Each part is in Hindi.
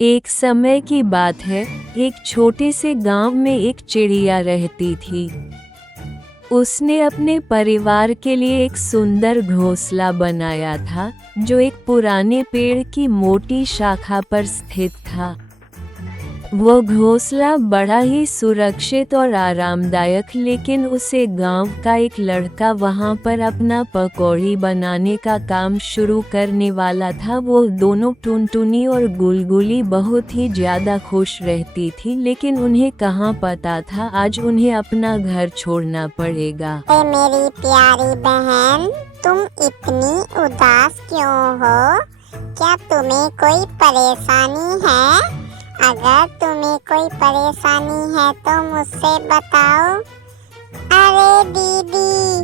एक समय की बात है, एक छोटे से गांव में एक चिड़िया रहती थी। उसने अपने परिवार के लिए एक सुंदर घोंसला बनाया था, जो एक पुराने पेड़ की मोटी शाखा पर स्थित था। वो घोंसला बड़ा ही सुरक्षित और आरामदायक, लेकिन उसे गांव का एक लड़का वहां पर अपना पकौड़ी बनाने का काम शुरू करने वाला था। वो दोनों टुनटुनी और गुलगुली बहुत ही ज्यादा खुश रहती थी, लेकिन उन्हें कहाँ पता था आज उन्हें अपना घर छोड़ना पड़ेगा। मेरी प्यारी बहन, तुम इतनी उदास क्यों हो? क्या तुम्हें कोई परेशानी है? अगर तुम्हें कोई परेशानी है तो मुझसे बताओ। अरे दीदी,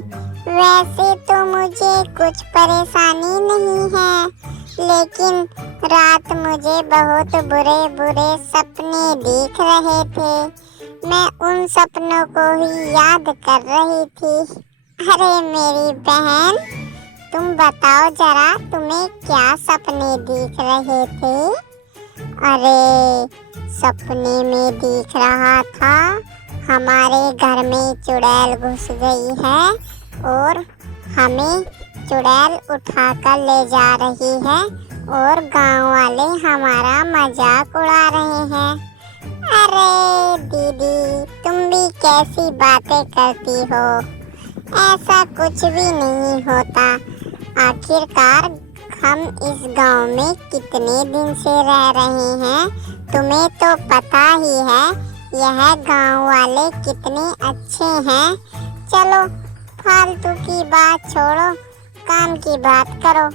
वैसे तो मुझे कुछ परेशानी नहीं है, लेकिन रात मुझे बहुत बुरे बुरे सपने दिख रहे थे। मैं उन सपनों को ही याद कर रही थी। अरे मेरी बहन, तुम बताओ जरा, तुम्हें क्या सपने दिख रहे थे? अरे सपने में दिख रहा था हमारे घर में चुड़ैल घुस गई है और हमें चुड़ैल उठाकर ले जा रही है और गांव वाले हमारा मजाक उड़ा रहे हैं। अरे दीदी, तुम भी कैसी बातें करती हो? ऐसा कुछ भी नहीं होता। आखिरकार हम इस गांव में कितने दिन से रह रहे हैं, तुम्हें तो पता ही है यह गांव वाले कितने अच्छे हैं। चलो फालतू की बात छोड़ो, काम की बात करो।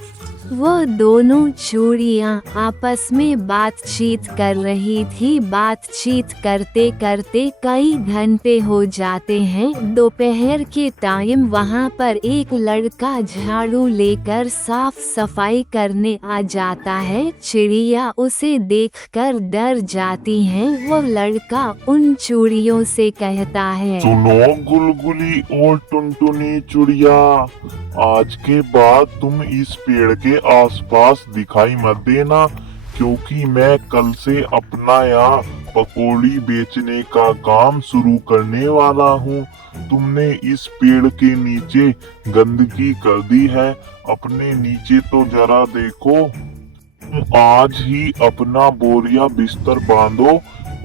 वो दोनों चूड़ियाँ आपस में बातचीत कर रही थी। बातचीत करते करते कई घंटे हो जाते हैं। दोपहर के टाइम वहाँ पर एक लड़का झाड़ू लेकर साफ सफाई करने आ जाता है। चिड़िया उसे देखकर डर जाती हैं। वो लड़का उन चूड़ियों से कहता है, सुनो गुलगुली और टुनटुनी चुड़िया, आज के बाद तुम इस पेड़ के आसपास दिखाई मत देना, क्योंकि मैं कल से अपना यहाँ पकौड़ी बेचने का काम शुरू करने वाला हूँ। तुमने इस पेड़ के नीचे गंदगी कर दी है, अपने नीचे तो जरा देखो। तुम आज ही अपना बोरिया बिस्तर बांधो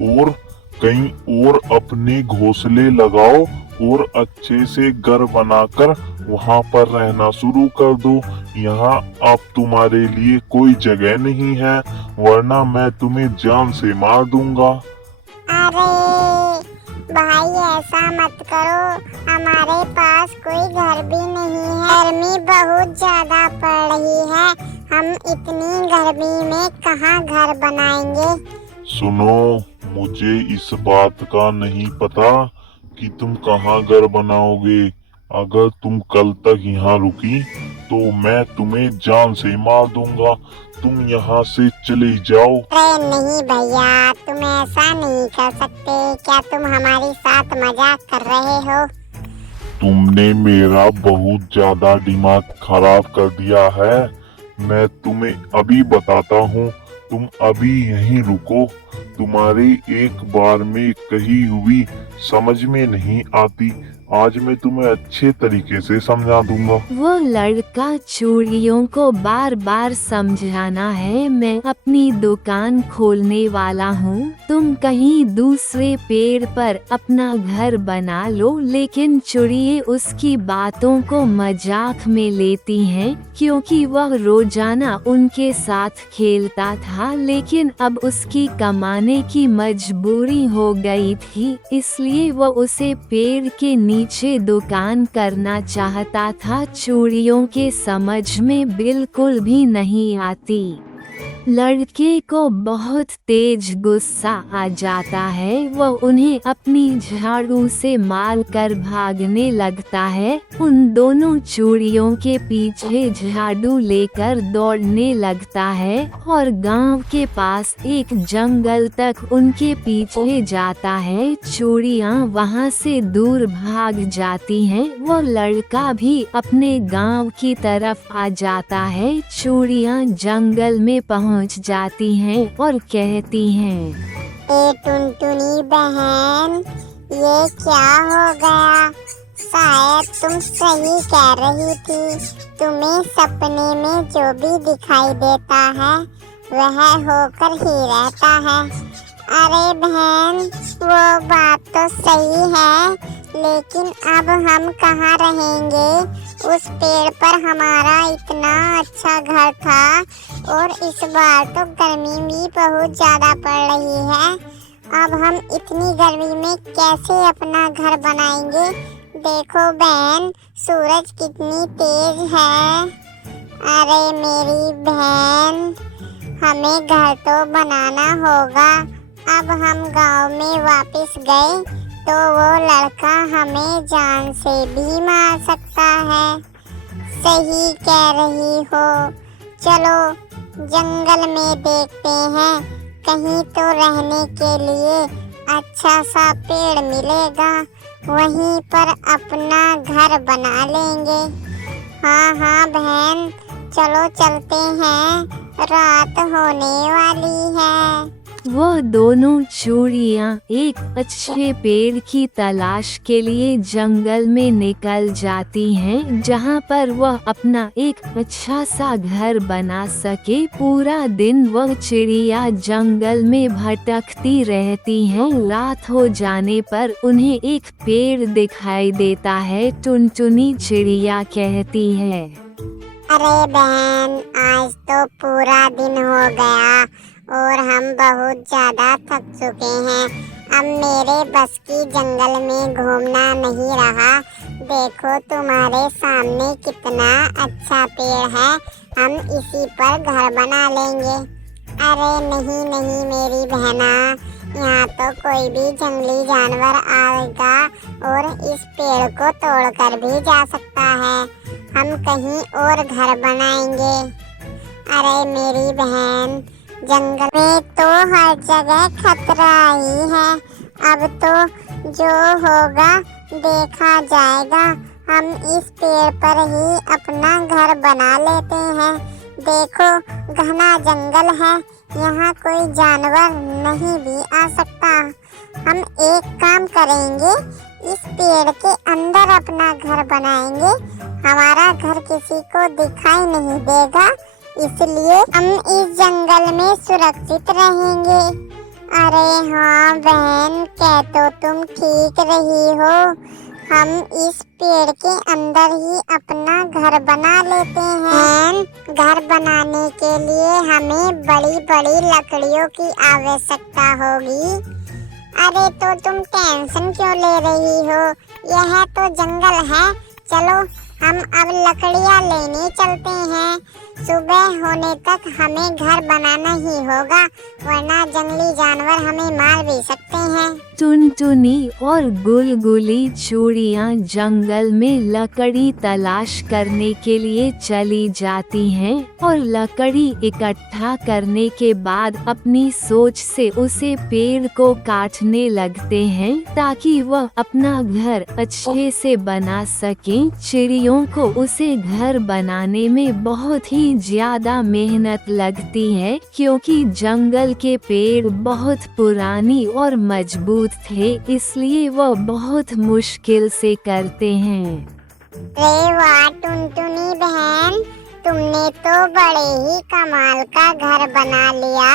और कहीं और अपने घोंसले लगाओ और अच्छे से घर बनाकर वहाँ पर रहना शुरू कर दो। यहाँ अब तुम्हारे लिए कोई जगह नहीं है, वरना मैं तुम्हें जान से मार दूंगा। अरे भाई, ऐसा मत करो, हमारे पास कोई घर भी नहीं है। गर्मी बहुत ज्यादा पड़ रही है, हम इतनी गर्मी में कहाँ घर बनाएंगे? सुनो, मुझे इस बात का नहीं पता कि तुम कहाँ घर बनाओगे। अगर तुम कल तक यहाँ रुकी तो मैं तुम्हें जान से मार दूंगा। तुम यहाँ से चले जाओ। अरे नहीं भैया, तुम ऐसा नहीं कर सकते। क्या तुम हमारे साथ मजाक कर रहे हो? तुमने मेरा बहुत ज्यादा दिमाग खराब कर दिया है। मैं तुम्हें अभी बताता हूँ, तुम अभी यहीं रुको। तुम्हारी एक बार में कही हुई समझ में नहीं आती, आज मैं तुम्हें अच्छे तरीके से समझा दूंगा। वो लड़का चूड़ियों को बार बार समझाना है, मैं अपनी दुकान खोलने वाला हूँ, तुम कहीं दूसरे पेड़ पर अपना घर बना लो। लेकिन चूड़िए उसकी बातों को मजाक में लेती हैं, क्योंकि वह रोजाना उनके साथ खेलता था। लेकिन अब उसकी कमाने की मजबूरी हो गई थी, इसलिए वह उसे पेड़ के नीचे दुकान करना चाहता था। चूड़ियों के समझ में बिल्कुल भी नहीं आती। लड़के को बहुत तेज गुस्सा आ जाता है। वह उन्हें अपनी झाड़ू से मार कर भागने लगता है। उन दोनों चूड़ियों के पीछे झाड़ू लेकर दौड़ने लगता है और गांव के पास एक जंगल तक उनके पीछे जाता है। चूड़ियां वहां से दूर भाग जाती हैं। वो लड़का भी अपने गांव की तरफ आ जाता है। चूड़ियां जंगल में पहुंच पहुंच जाती हैं और कहती हैं, ए टुनटुनी बहन, ये क्या हो गया? शायद तुम सही कह रही थी। तुम्हें सपने में जो भी दिखाई देता है वह होकर ही रहता है। अरे बहन, वो बात तो सही है, लेकिन अब हम कहाँ रहेंगे? उस पेड़ पर हमारा इतना अच्छा घर था और इस बार तो गर्मी भी बहुत ज़्यादा पड़ रही है। अब हम इतनी गर्मी में कैसे अपना घर बनाएंगे? देखो बहन, सूरज कितनी तेज है। अरे मेरी बहन, हमें घर तो बनाना होगा। अब हम गांव में वापस गए तो वो लड़का हमें जान से भी मार सकता है। सही कह रही हो। चलो जंगल में देखते हैं, कहीं तो रहने के लिए अच्छा सा पेड़ मिलेगा, वहीं पर अपना घर बना लेंगे। हाँ हाँ बहन, चलो चलते हैं, रात होने वाली है। वह दोनों चूड़ियाँ एक अच्छे पेड़ की तलाश के लिए जंगल में निकल जाती हैं, जहाँ पर वह अपना एक अच्छा सा घर बना सके। पूरा दिन वह चिड़िया जंगल में भटकती रहती हैं। रात हो जाने पर उन्हें एक पेड़ दिखाई देता है। टुनटुनी चिड़िया कहती है, अरे बहन, आज तो पूरा दिन हो गया और हम बहुत ज़्यादा थक चुके हैं। अब मेरे बस की जंगल में घूमना नहीं रहा। देखो तुम्हारे सामने कितना अच्छा पेड़ है, हम इसी पर घर बना लेंगे। अरे नहीं नहीं मेरी बहना, यहाँ तो कोई भी जंगली जानवर आएगा और इस पेड़ को तोड़कर भी जा सकता है। हम कहीं और घर बनाएंगे। अरे मेरी बहन, जंगल में तो हर जगह खतरा ही है। अब तो जो होगा देखा जाएगा। हम इस पेड़ पर ही अपना घर बना लेते हैं। देखो घना जंगल है, यहाँ कोई जानवर नहीं भी आ सकता। हम एक काम करेंगे, इस पेड़ के अंदर अपना घर बनाएंगे। हमारा घर किसी को दिखाई नहीं देगा, इसलिए हम इस जंगल में सुरक्षित रहेंगे। अरे हाँ बहन, कह तो तुम ठीक रही हो। हम इस पेड़ के अंदर ही अपना घर बना लेते हैं। घर बनाने के लिए हमें बड़ी बड़ी लकड़ियों की आवश्यकता होगी। अरे तो तुम टेंशन क्यों ले रही हो? यह तो जंगल है। चलो हम अब लकड़ियाँ लेने चलते हैं। सुबह होने तक हमें घर बनाना ही होगा, वरना जंगली जानवर हमें मार भी सकते हैं। टुनटुनी और गुलगुली चूड़ियाँ जंगल में लकड़ी तलाश करने के लिए चली जाती हैं और लकड़ी इकट्ठा करने के बाद अपनी सोच से उसे पेड़ को काटने लगते हैं ताकि वह अपना घर अच्छे से बना सकें। चिड़ियों को उसे घर बनाने में बहुत ही ज्यादा मेहनत लगती है, क्योंकि जंगल के पेड़ बहुत पुरानी और मजबूत थे, इसलिए वह बहुत मुश्किल से करते हैं। अरे वाह टुनटुनी बहन, तुमने तो बड़े ही कमाल का घर बना लिया।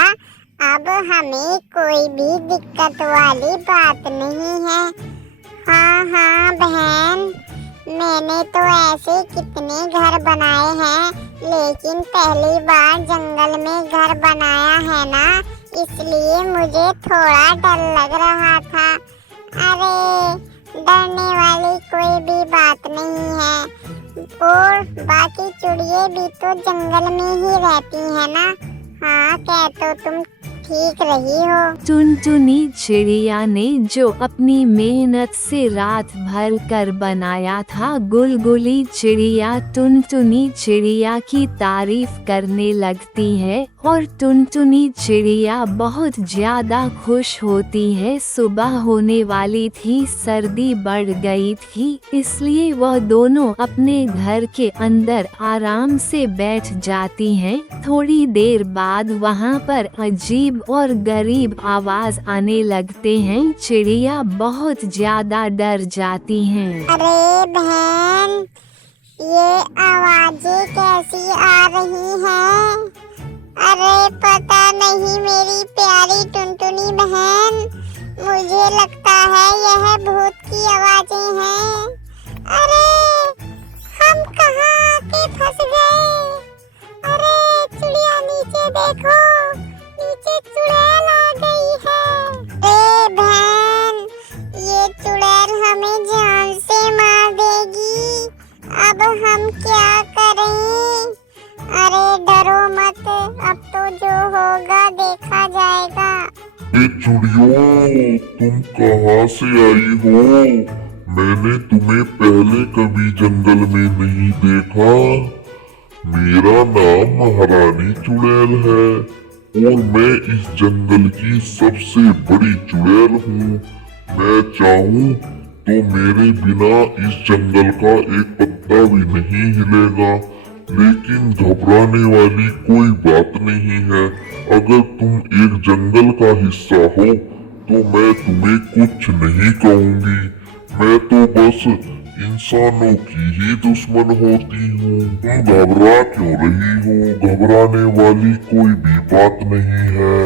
अब हमें कोई भी दिक्कत वाली बात नहीं है। हाँ हाँ बहन, मैंने तो ऐसे कितने घर बनाए हैं, लेकिन पहली बार जंगल में घर बनाया है ना, इसलिए मुझे थोड़ा डर लग रहा था। अरे डरने वाली कोई भी बात नहीं है। और बाकी चिड़िया भी तो जंगल में ही रहती है ना। हाँ कह तो तुम ठीक रही हो। टुनटुनी चिड़िया ने जो अपनी मेहनत से रात भर कर बनाया था, गुलगुली चिड़िया टुनटुनी चिड़िया की तारीफ करने लगती है और टुनटुनी चिड़िया बहुत ज्यादा खुश होती है। सुबह होने वाली थी, सर्दी बढ़ गई थी, इसलिए वह दोनों अपने घर के अंदर आराम से बैठ जाती हैं। थोड़ी देर बाद वहाँ पर अजीब और गरीब आवाज आने लगते हैं। चिड़िया बहुत ज्यादा डर जाती हैं। अरे बहन, ये आवाजें कैसी आ रही हैं? अरे पता नहीं मेरी प्यारी टुनटुनी बहन, मुझे लगता है यह भूत की आवाजें हैं। अरे हम कहाँ आके फंस गए? अरे चिड़िया नीचे देखो, नीचे चुड़ैल आ गई है। अरे बहन, ये चुड़ैल हमें जान से मार देगी। अब हम क्या करें? अरे डरो मत, अब तो जो होगा देखा जाएगा। चुड़ियों, तुम कहाँ से आई हो? मैंने तुम्हें पहले कभी जंगल में नहीं देखा। मेरा नाम महारानी चुड़ैल है और मैं इस जंगल की सबसे बड़ी चुड़ैल हूँ। मैं चाहूँ तो मेरे बिना इस जंगल का एक पत्ता भी नहीं हिलेगा, लेकिन घबराने वाली कोई बात नहीं है। अगर तुम एक जंगल का हिस्सा हो तो मैं तुम्हें कुछ नहीं कहूँगी। मैं तो बस इंसानों की ही दुश्मन होती हूँ। तुम घबरा क्यों रही हो? घबराने वाली कोई भी बात नहीं है।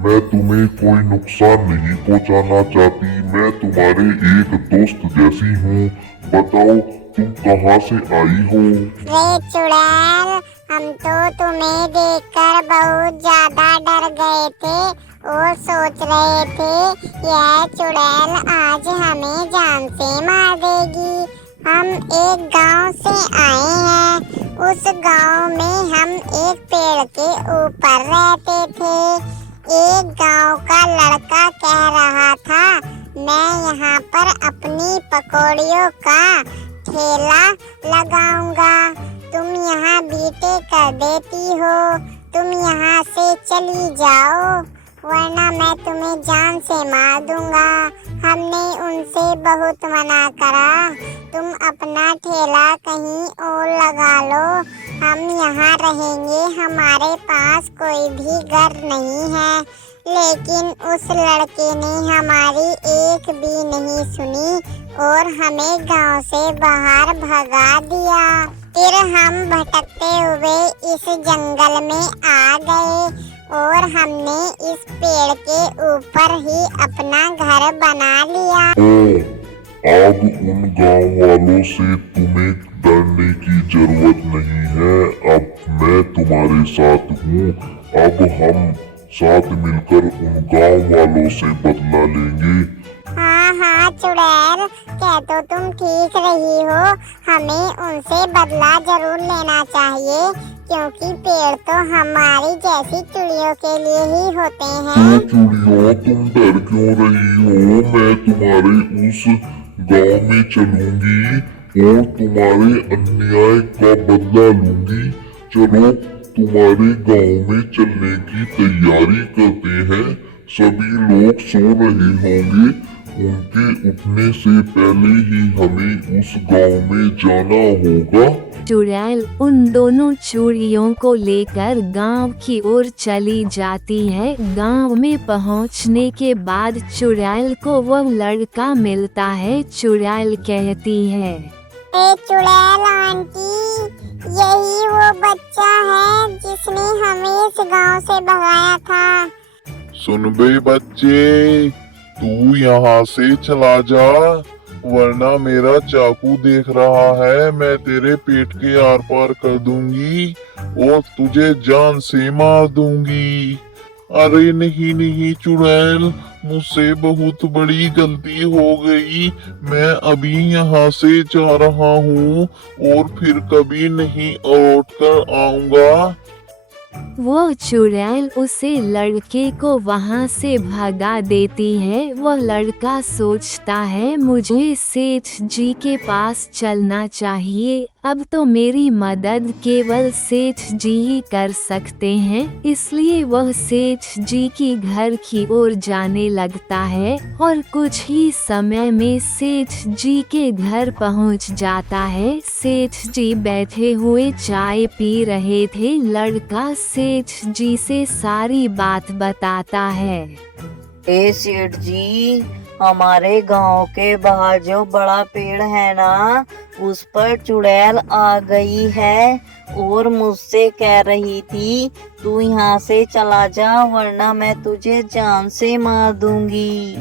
मैं तुम्हें कोई नुकसान नहीं पहुँचाना चाहती। मैं तुम्हारे एक दोस्त जैसी हूँ। बताओ तुम कहाँ से आई हो? वे चुड़ैल, हम तो तुम्हें देखकर बहुत ज्यादा डर गए थे और सोच रहे थे यह चुड़ैल आज हमें जान से मार देगी। हम एक गांव से आए हैं। उस गांव में हम एक पेड़ के ऊपर रहते थे। एक गांव का लड़का कह रहा था, मैं यहाँ पर अपनी पकौड़ियों का ठेला लगाऊंगा। तुम यहाँ बीटे कर देती हो। तुम यहाँ से चली जाओ, वरना मैं तुम्हें जान से मार दूंगा। हमने उनसे बहुत मना करा, तुम अपना ठेला कहीं और लगा लो। हम यहाँ रहेंगे, हमारे पास कोई भी घर नहीं है। लेकिन उस लड़के ने हमारी एक भी नहीं सुनी और हमें गांव से बाहर भगा दिया। फिर हम भटकते हुए इस जंगल में आ गए और हमने इस पेड़ के ऊपर ही अपना घर बना लिया। अब उन गांव वालों से तुम्हें डरने की जरूरत नहीं है। अब मैं तुम्हारे साथ हूँ। अब हम साथ मिलकर उन गांव वालों से बदला लेंगे। हाँ चुड़ैल, कह तो तुम ठीक रही हो। हमें उनसे बदला जरूर लेना चाहिए, क्योंकि पेड़ तो हमारी जैसी चिड़ियों के लिए ही होते हैं। चिड़ियों, तुम डर क्यों रही हो? मैं तुम्हारे उस गांव में चलूंगी और तुम्हारे अन्याय का बदला लूंगी। चलो तुम्हारे गांव में चलने की तैयारी करते हैं। सभी लोग सो रहे होंगे, उनके उठने से पहले ही हमें उस गांव में जाना होगा। चुड़ैल उन दोनों चूड़ियों को लेकर गांव की ओर चली जाती है। गांव में पहुंचने के बाद चुड़ैल को वह लड़का मिलता है। चुड़ैल कहती है, चुड़ैल आंटी, यही वो बच्चा है जिसने हमें इस गांव से भगाया था। सुन बे बच्चे, तू यहाँ से चला जा, वरना मेरा चाकू देख रहा है, मैं तेरे पेट के आर पार कर दूंगी और तुझे जान से मार दूंगी। अरे नहीं चुड़ैल, मुझसे बहुत बड़ी गलती हो गई। मैं अभी यहाँ से जा रहा हूँ और फिर कभी नहीं लौट कर आऊंगा। वो चुड़ैल उसे लड़के को वहाँ से भगा देती है। वह लड़का सोचता है मुझे सेठ जी के पास चलना चाहिए, अब तो मेरी मदद केवल सेठ जी ही कर सकते हैं। इसलिए वह सेठ जी की घर की ओर जाने लगता है और कुछ ही समय में सेठ जी के घर पहुंच जाता है। सेठ जी बैठे हुए चाय पी रहे थे। लड़का सेठ जी से सारी बात बताता है। ए सेठ जी, हमारे गांव के बाहर जो बड़ा पेड़ है ना, उस पर चुड़ैल आ गई है और मुझसे कह रही थी तू यहाँ से चला जा वरना मैं तुझे जान से मार दूंगी।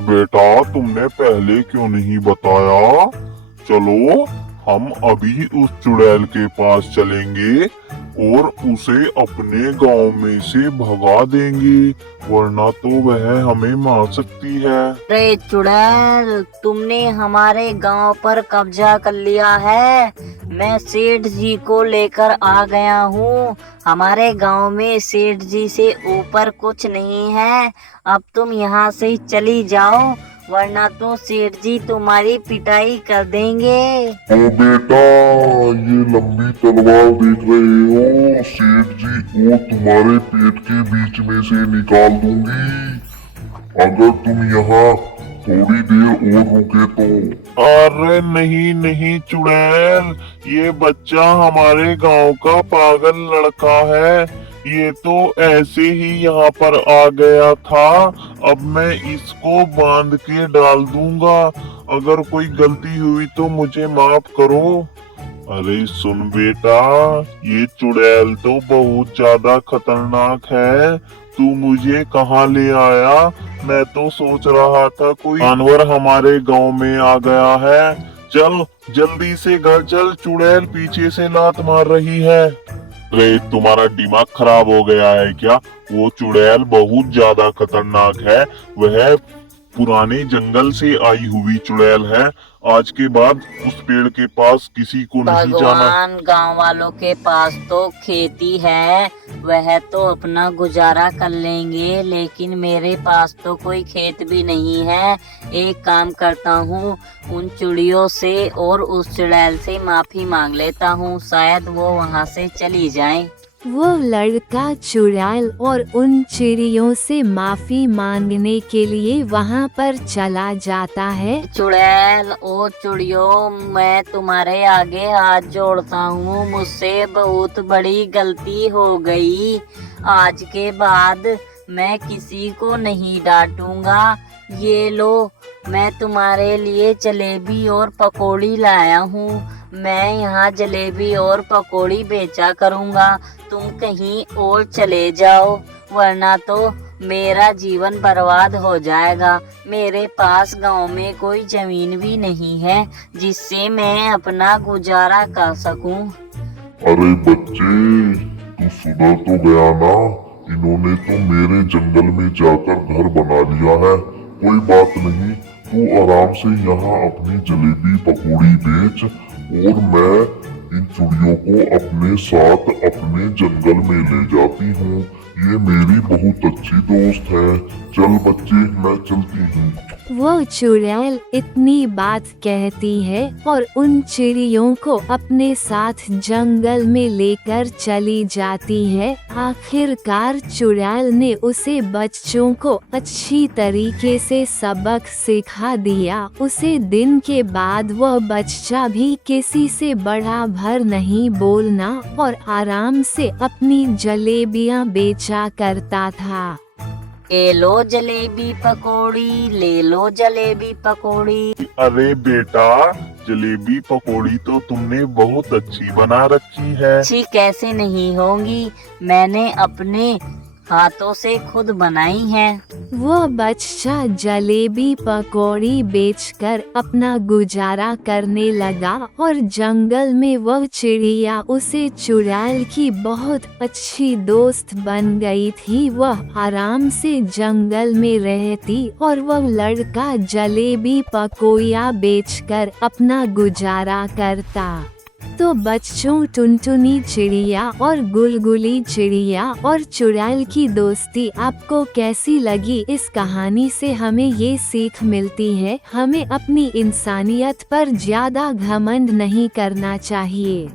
बेटा तुमने पहले क्यों नहीं बताया? चलो हम अभी उस चुड़ैल के पास चलेंगे और उसे अपने गांव में से भगा देंगे, वरना तो वह हमें मार सकती है। अरे चुड़ैल, तुमने हमारे गांव पर कब्जा कर लिया है। मैं सेठ जी को लेकर आ गया हूँ। हमारे गांव में सेठ जी से ऊपर कुछ नहीं है। अब तुम यहाँ से चली जाओ वरना तो सेठ जी तुम्हारी पिटाई कर देंगे। तो बेटा ये लंबी तलवार देख रहे हो, सेठ जी को तुम्हारे पेट के बीच में से निकाल दूंगी अगर तुम यहाँ थोड़ी देर और रुके तो। अरे नहीं नहीं चुड़ैल, ये बच्चा हमारे गांव का पागल लड़का है। ये तो ऐसे ही यहाँ पर आ गया था। अब मैं इसको बांध के डाल दूंगा। अगर कोई गलती हुई तो मुझे माफ करो। अरे सुन बेटा, ये चुड़ैल तो बहुत ज्यादा खतरनाक है। तू मुझे कहाँ ले आया? मैं तो सोच रहा था कोई जानवर हमारे गांव में आ गया है। चल जल्दी से घर चल, चुड़ैल पीछे से लात मार रही है। अरे तुम्हारा दिमाग खराब हो गया है क्या? वो चुड़ैल बहुत ज्यादा खतरनाक है। वह पुराने जंगल से आई हुई चुड़ैल है। आज के बाद उस पेड़ के पास किसी को नहीं जाना। भगवान, गांव वालों के पास तो खेती है, वह तो अपना गुजारा कर लेंगे, लेकिन मेरे पास तो कोई खेत भी नहीं है। एक काम करता हूँ, उन चिड़ियों से और उस चुड़ैल से माफी मांग लेता हूँ, शायद वो वहाँ से चली जाएं। वो लड़का चुड़ैल और उन चिड़ियों से माफी मांगने के लिए वहाँ पर चला जाता है। चुड़ैल और चिड़ियों, मैं तुम्हारे आगे हाथ जोड़ता हूँ, मुझसे बहुत बड़ी गलती हो गई। आज के बाद मैं किसी को नहीं डांटूंगा। ये लो, मैं तुम्हारे लिए जलेबी और पकौड़ी लाया हूँ। मैं यहाँ जलेबी और पकौड़ी बेचा करूँगा, तुम कहीं और चले जाओ वरना तो मेरा जीवन बर्बाद हो जाएगा। मेरे पास गांव में कोई जमीन भी नहीं है जिससे मैं अपना गुजारा कर सकूं। अरे बच्चे, तू सुधर तो गया ना? इन्होंने तो मेरे जंगल में जाकर घर बना लिया है। कोई बात नहीं, तू आराम से यहाँ अपनी जलेबी पकौड़ी बेच और मैं इन चिड़ियों को अपने साथ अपने जंगल में ले जाती हूँ। ये मेरी बहुत अच्छी दोस्त है। चल बच्चे, मैं चलती हूँ। वो चुड़ैल इतनी बात कहती है और उन चिड़ियों को अपने साथ जंगल में लेकर चली जाती है। आखिरकार चुड़ैल ने उसे बच्चों को अच्छी तरीके से सबक सिखा दिया। उसे दिन के बाद वह बच्चा भी किसी से बड़ा भर नहीं बोलना और आराम से अपनी जलेबियां बेचा करता था। ले लो जलेबी पकौड़ी, ले लो जलेबी पकौड़ी। अरे बेटा, जलेबी पकौड़ी तो तुमने बहुत अच्छी बना रखी है। अच्छी कैसे नहीं होंगी, मैंने अपने हाथों से खुद बनाई है। वो बच्चा जलेबी पकौड़ी बेचकर अपना गुजारा करने लगा और जंगल में वह चिड़िया उसे चुड़ैल की बहुत अच्छी दोस्त बन गई थी। वह आराम से जंगल में रहती और वह लड़का जलेबी पकौड़ियाँ बेचकर अपना गुजारा करता। तो बच्चों, टुनटुनी चिड़िया और गुलगुली चिड़िया और चुड़ैल की दोस्ती आपको कैसी लगी? इस कहानी से हमें ये सीख मिलती है, हमें अपनी इंसानियत पर ज्यादा घमंड नहीं करना चाहिए।